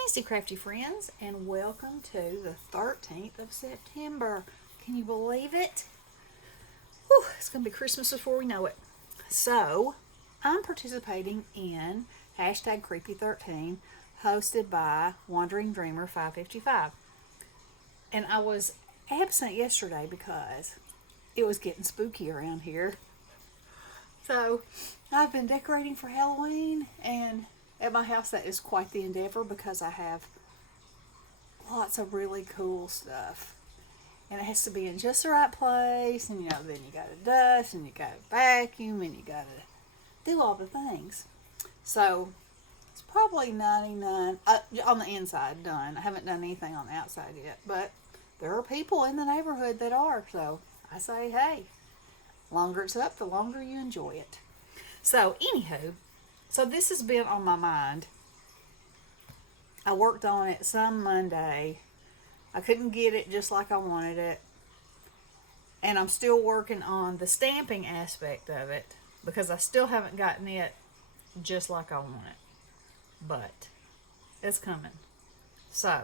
Wednesday, Crafty Friends, and welcome to the 13th of September. Can you believe it? Whew, it's going to be Christmas before we know it. So, I'm participating in hashtag Creepy13, hosted by Wandering Dreamer 555. And I was absent yesterday because it was getting spooky around here. So, I've been decorating for Halloween, and at my house that is quite the endeavor because I have lots of really cool stuff. And it has to be in just the right place, and then you gotta dust, and you gotta vacuum, and you gotta do all the things. So, it's probably 99 on the inside done. I haven't done anything on the outside yet, but there are people in the neighborhood that are, so I say, hey, longer it's up, the longer you enjoy it. So, anywho, this has been on my mind. I worked on it some Monday. I couldn't get it just like I wanted it. And I'm still working on the stamping aspect of it because I still haven't gotten it just like I want it. But it's coming. So,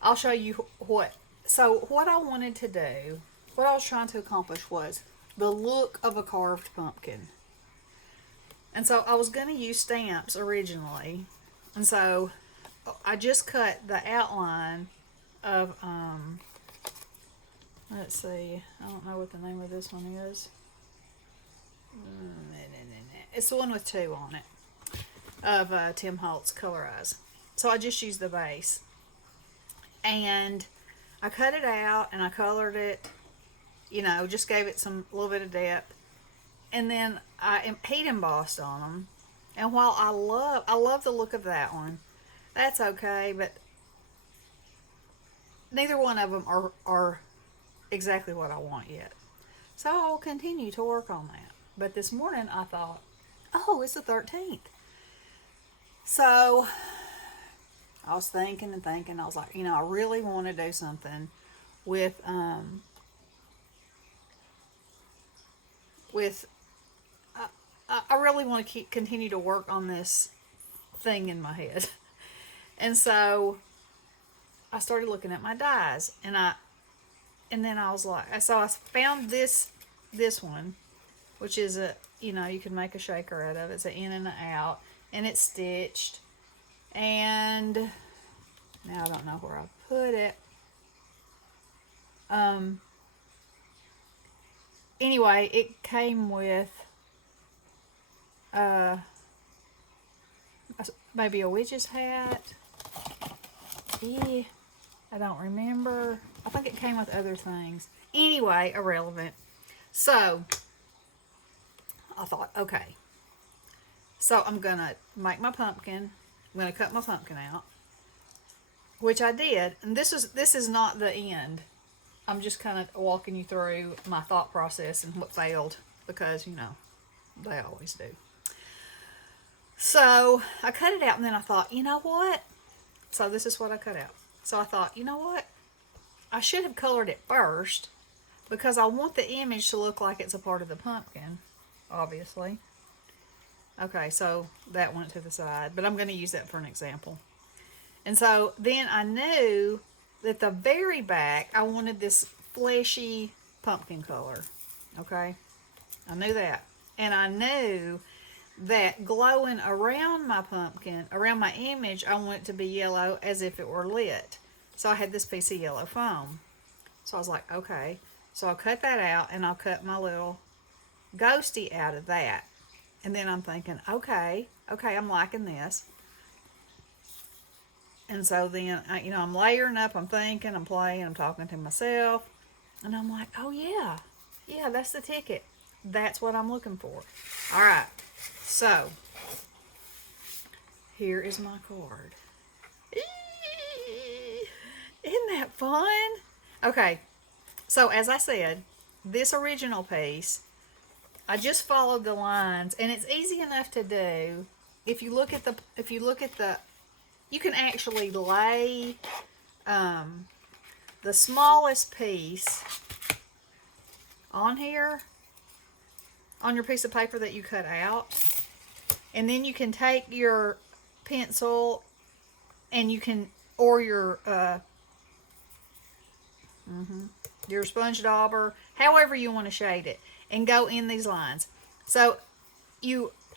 I'll show you what I wanted to do, what I was trying to accomplish was the look of a carved pumpkin. And so I was going to use stamps originally. And so I just cut the outline of, let's see, I don't know what the name of this one is. It's the one with 2 on it, of Tim Holtz Colorize. So I just used the base. And I cut it out and I colored it, just gave it a little bit of depth. And then I heat embossed on them. And while I love the look of that one, that's okay, but neither one of them are exactly what I want yet. So I will continue to work on that. But this morning I thought, oh, it's the 13th. So I was thinking and thinking. I was like, I really want to do something with I really want to continue to work on this thing in my head. And so I started looking at my dies, and then I was like, so I found this one, which is you can make a shaker out of it. It's an in and an out, and it's stitched. And now I don't know where I put it. Anyway, it came with maybe a witch's hat. Yeah, I don't remember. I think it came with other things. Anyway, irrelevant. So I thought, okay. So I'm gonna make my pumpkin. I'm gonna cut my pumpkin out, which I did. And this is not the end. I'm just kind of walking you through my thought process and what failed because they always do. So I cut it out, and then I thought, you know what? So this is what I cut out. So I thought, you know what? I should have colored it first because I want the image to look like it's a part of the pumpkin, obviously. Okay, so that went to the side, but I'm going to use that for an example. And so then I knew that the very back, I wanted this fleshy pumpkin color. Okay? I knew that. And I knew that glowing around my pumpkin, around my image, I want it to be yellow as if it were lit. So I had this piece of yellow foam. So I was like, okay. So I'll cut that out, and I'll cut my little ghosty out of that. And then I'm thinking, okay, I'm liking this. And so then, I'm layering up, I'm thinking, I'm playing, I'm talking to myself. And I'm like, oh yeah, that's the ticket. That's what I'm looking for. All right. So, here is my card. Isn't that fun? Okay, so as I said, this original piece, I just followed the lines, and it's easy enough to do. If you look at the, you can actually lay the smallest piece on here, on your piece of paper that you cut out. And then you can take your pencil and you can, or your sponge dauber, however you want to shade it, and go in these lines. So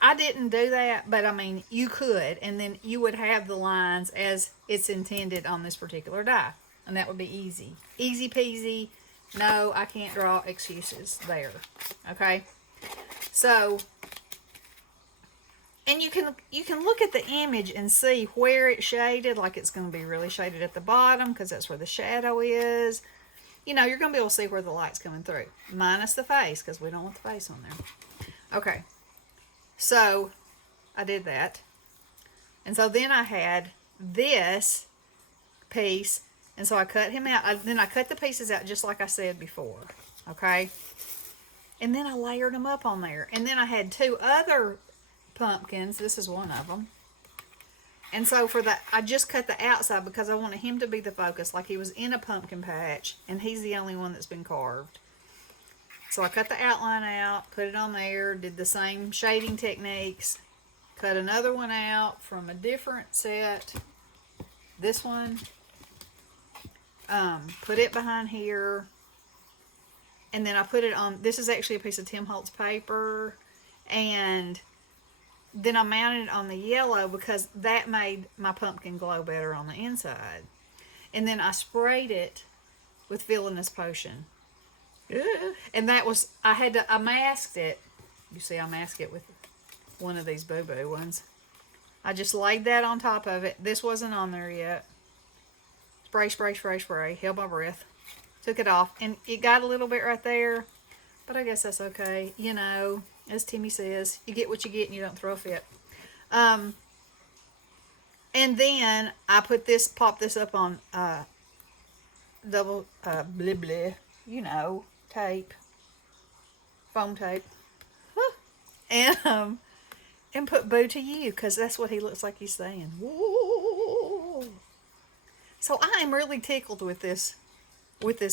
I didn't do that, but I mean, you could, and then you would have the lines as it's intended on this particular die, and that would be easy. Easy peasy. No, I can't draw excuses there. Okay? So, and you can look at the image and see where it's shaded, like it's going to be really shaded at the bottom because that's where the shadow is. You know, you're going to be able to see where the light's coming through, minus the face, because we don't want the face on there. Okay, so I did that. And so then I had this piece, and so I cut him out. Then I cut the pieces out just like I said before, okay? And then I layered them up on there. And then I had two other pumpkins. This is one of them. And so for that, I just cut the outside because I wanted him to be the focus, like he was in a pumpkin patch, and he's the only one that's been carved. So I cut the outline out, put it on there, did the same shading techniques, cut another one out from a different set, this one, put it behind here, and then I put it on, this is actually a piece of Tim Holtz paper, and then I mounted it on the yellow because that made my pumpkin glow better on the inside. And then I sprayed it with Villainous Potion. And that was, I masked it. You see, I masked it with one of these boo-boo ones. I just laid that on top of it. This wasn't on there yet. Spray, spray, spray, spray. Held my breath. Took it off. And it got a little bit right there. But I guess that's okay. You know, as Timmy says, you get what you get and you don't throw a fit. And then I popped this up on double, blah, blah, you know, tape, foam tape, and put "Boo to You" because that's what he looks like he's saying. Whoa. So I am really tickled with this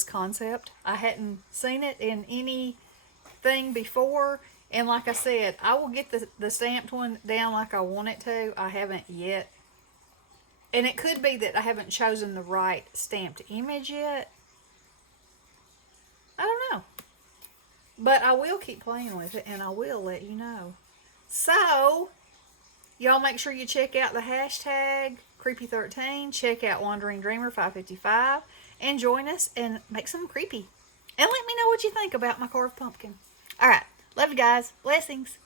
concept. I hadn't seen it in anything before, and like I said, I will get the stamped one down like I want it to. I haven't yet, and it could be that I haven't chosen the right stamped image yet. I don't know. But I will keep playing with it, and I will let you know. So, y'all make sure you check out the hashtag Creepy13. Check out Wandering Dreamer 555. And join us and make some creepy. And let me know what you think about my carved pumpkin. Alright. Love you guys. Blessings.